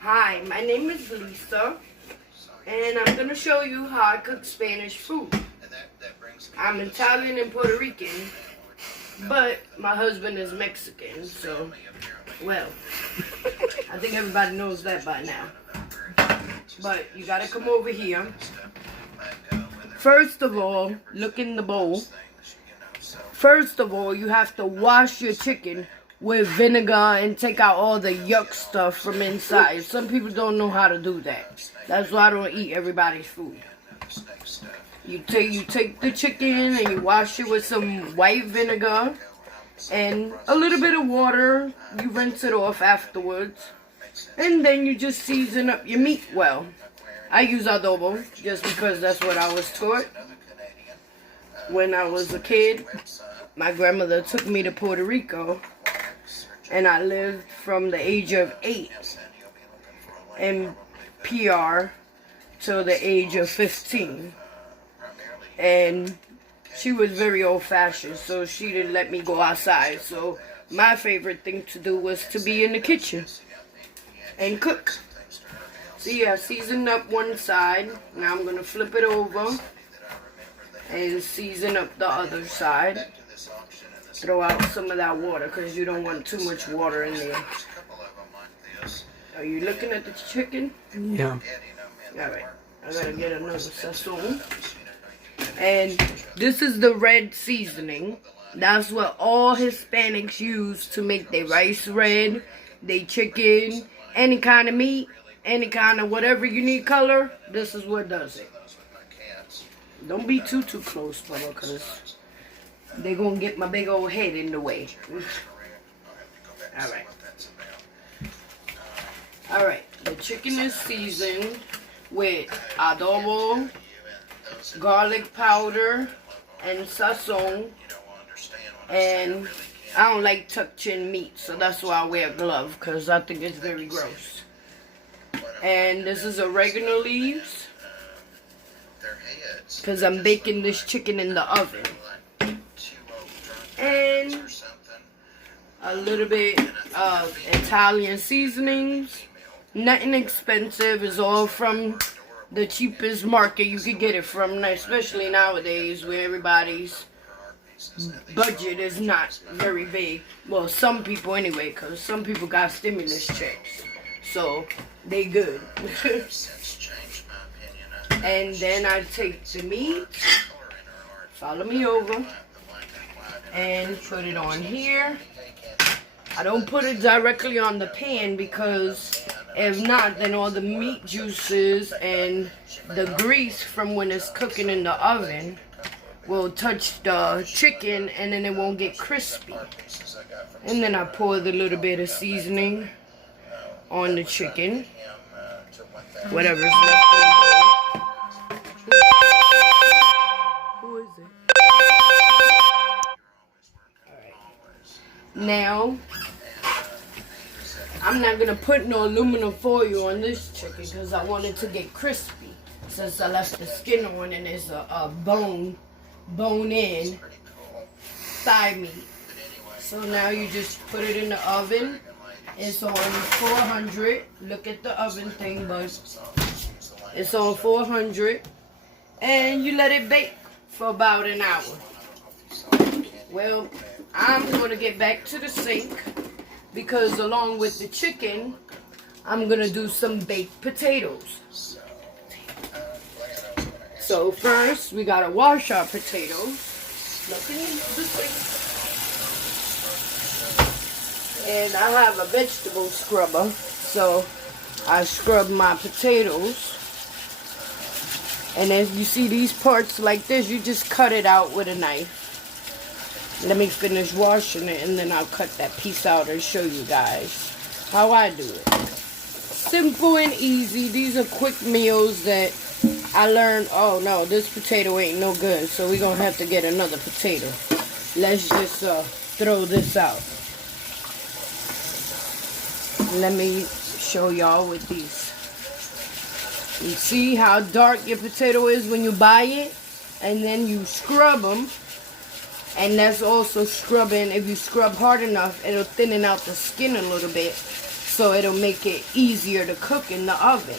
Hi, my name is Lisa, and I'm going to show you how I cook Spanish food. I'm Italian and Puerto Rican, but my husband is Mexican, so, well, I think everybody knows that by now. But you got to come over here. First of all, look in the bowl. First of all, you have to wash your chicken with vinegar and take out all the yuck stuff from inside. Some people don't know how to do that. That's why I don't eat everybody's food. You take the chicken and you wash it with some white vinegar and a little bit of water. You rinse it off afterwards. And then you just season up your meat well. I use adobo just because that's what I was taught. When I was a kid, my grandmother took me to Puerto Rico, and I lived from the age of 8 in PR till the age of 15. And she was very old-fashioned, so she didn't let me go outside. So my favorite thing to do was to be in the kitchen and cook. So yeah, season up one side. Now I'm going to flip it over and season up the other side. Throw out some of that water because you don't want too much water in there. Are you looking at the chicken? Yeah. Alright, I gotta get another sazon. And this is the red seasoning. That's what all Hispanics use to make their rice red, their chicken, any kind of meat, any kind of whatever you need color. This is what does it. Don't be too close, Bubba, because they're going to get my big old head in the way. Alright. Alright, the chicken is seasoned with adobo, garlic powder, and sazon. And I don't like touching meat, so that's why I wear a glove, because I think it's very gross. And this is oregano leaves, because I'm baking this chicken in the oven. And a little bit of Italian seasonings. Nothing expensive. It's all from the cheapest market you could get it from, especially nowadays where everybody's budget is not very big. Well, some people anyway, because some people got stimulus checks, so they good. And then I take the meat, follow me over, and put it on here. I don't put it directly on the pan because if not, then all the meat juices and the grease from when it's cooking in the oven will touch the chicken and then it won't get crispy. And then I pour the little bit of seasoning on the chicken, whatever's left over. Who is it? Alright. Now, I'm not going to put no aluminum foil on this chicken because I want it to get crispy. Since I left the skin on and it's a bone-in thigh meat. So now you just put it in the oven. It's on 400. Look at the oven thing, but it's on 400. And you let it bake for about an hour. Well, I'm going to get back to the sink because along with the chicken, I'm going to do some baked potatoes. So first, we got to wash our potatoes. Look in the sink. And I have a vegetable scrubber, so I scrub my potatoes. And as you see these parts like this, you just cut it out with a knife. Let me finish washing it and then I'll cut that piece out and show you guys how I do it. Simple and easy. These are quick meals that I learned. Oh no, this potato ain't no good, so we're gonna have to get another potato. Let's just throw this out. Let me show y'all with these. You see how dark your potato is when you buy it? And then you scrub them. And that's also scrubbing. If you scrub hard enough, it'll thinning out the skin a little bit. so it'll make it easier to cook in the oven.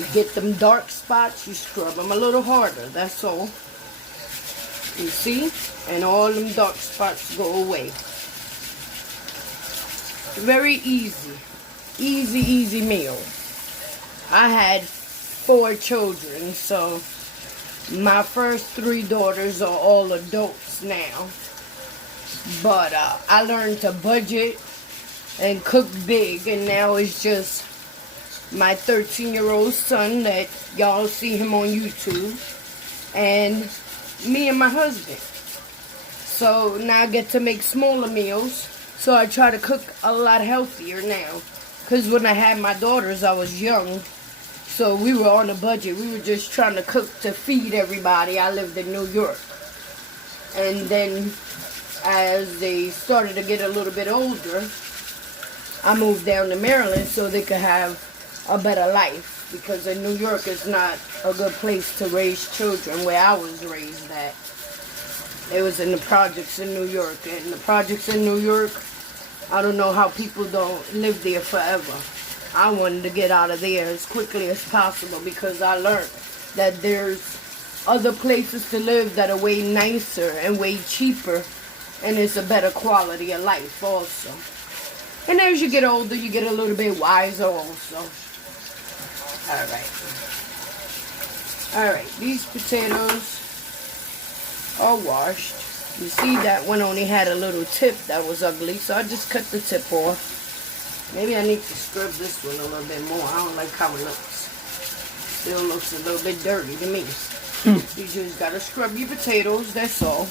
You get them dark spots, you scrub them a little harder, that's all. You see? And all them dark spots go away. Very easy. Easy meal. I had 4 children, so my first 3 daughters are all adults now. But I learned to budget and cook big, and now it's just my 13-year-old son that y'all see him on YouTube, and me and my husband. So now I get to make smaller meals, so I try to cook a lot healthier now. Because when I had my daughters, I was young, so we were on a budget. We were just trying to cook to feed everybody. I lived in New York. And then as they started to get a little bit older, I moved down to Maryland so they could have a better life, because in New York it's not a good place to raise children where I was raised at. It was in the projects in New York, and the projects in New York, I don't know how people don't live there forever. I wanted to get out of there as quickly as possible, because I learned that there's other places to live that are way nicer and way cheaper, and it's a better quality of life also. And as you get older, you get a little bit wiser also. Alright, these potatoes are washed. You see that one only had a little tip that was ugly, so I just cut the tip off. Maybe I need to scrub this one a little bit more. I don't like how it looks. Still looks a little bit dirty to me. You just gotta scrub your potatoes, that's all.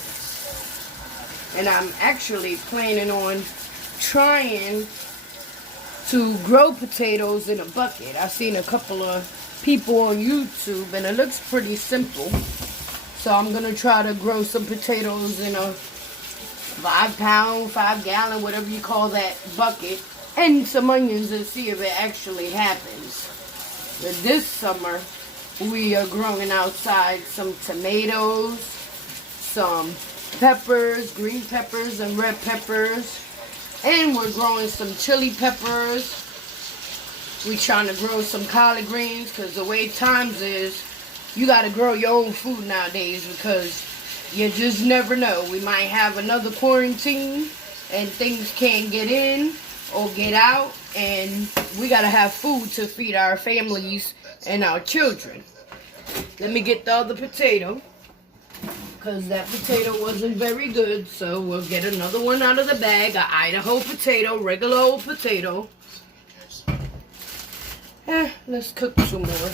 And I'm actually planning on trying to grow potatoes in a bucket. I've seen a couple of people on YouTube, and it looks pretty simple. So I'm going to try to grow some potatoes in a 5-pound, 5-gallon, whatever you call that, bucket, and some onions, and see if it actually happens. But this summer, we are growing outside some tomatoes, some peppers, green peppers and red peppers. And we're growing some chili peppers. We're trying to grow some collard greens, because the way times is, you got to grow your own food nowadays, because you just never know. We might have another quarantine and things can't get in or get out, and we got to have food to feed our families and our children. Let me get the other potato, because that potato wasn't very good, so we'll get another one out of the bag. An Idaho potato, regular old potato. Let's cook some more,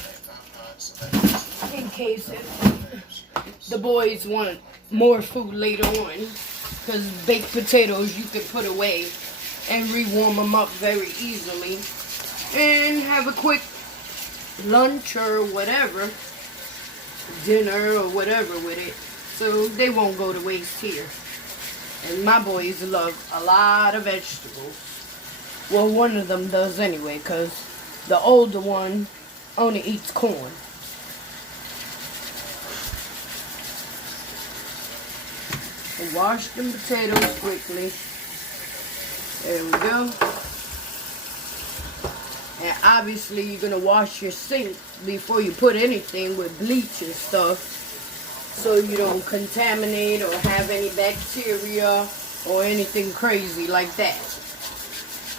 in case the boys want more food later on, because baked potatoes you can put away and rewarm them up very easily and have a quick lunch or whatever, dinner or whatever with it. So they won't go to waste here. And my boys love a lot of vegetables. Well, one of them does anyway, because the older one only eats corn. Wash them potatoes quickly. There we go. And obviously you're going to wash your sink before you put anything with bleach and stuff, so you don't contaminate or have any bacteria or anything crazy like that.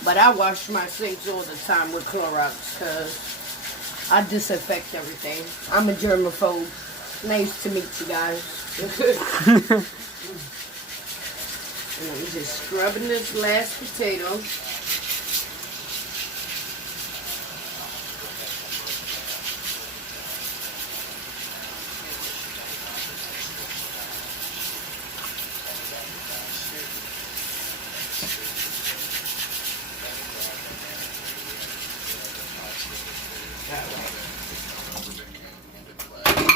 But I wash my sinks all the time with Clorox, because I disinfect everything. I'm a germaphobe. Nice to meet you guys. And I'm just scrubbing this last potato.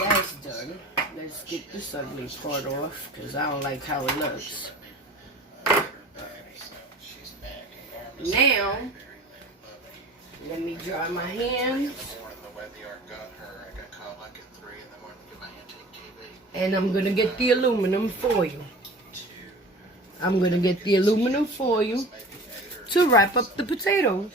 That's done. Let's get this ugly part off, because I don't like how it looks. Now, let me dry my hands. And I'm going to get the aluminum foil. to wrap up the potatoes.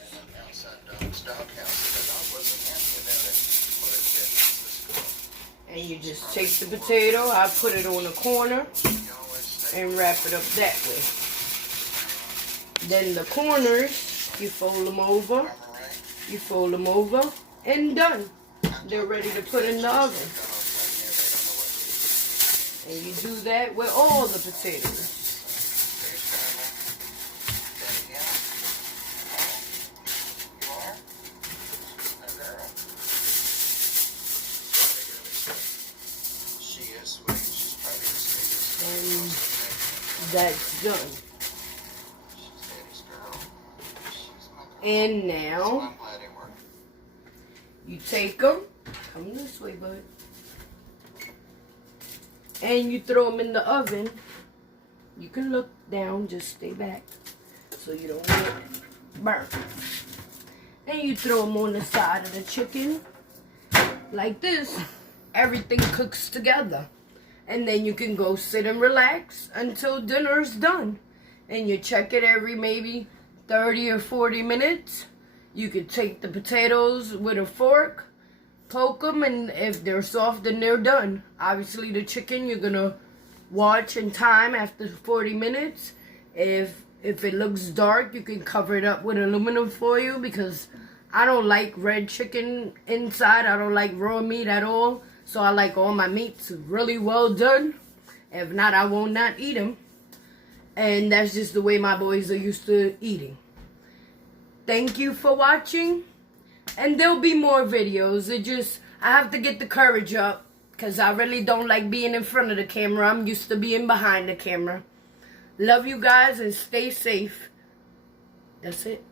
And you just take the potato, I put it on a corner and wrap it up that way. Then the corners, you fold them over, and done. They're ready to put in the oven. And you do that with all the potatoes. And that's done. And now you take them, come this way, bud, and you throw them in the oven. You can look down, just stay back so you don't get burnt. And you throw them on the side of the chicken like this. Everything cooks together. And then you can go sit and relax until dinner's done. And you check it every maybe 30 or 40 minutes. You could take the potatoes with a fork, poke them, and if they're soft, then they're done. Obviously, the chicken, you're going to watch and time after 40 minutes. If it looks dark, you can cover it up with aluminum foil because I don't like red chicken inside. I don't like raw meat at all. So I like all my meats really well done. If not, I will not eat them. And that's just the way my boys are used to eating. Thank you for watching. And there'll be more videos. I have to get the courage up because I really don't like being in front of the camera. I'm used to being behind the camera. Love you guys and stay safe. That's it.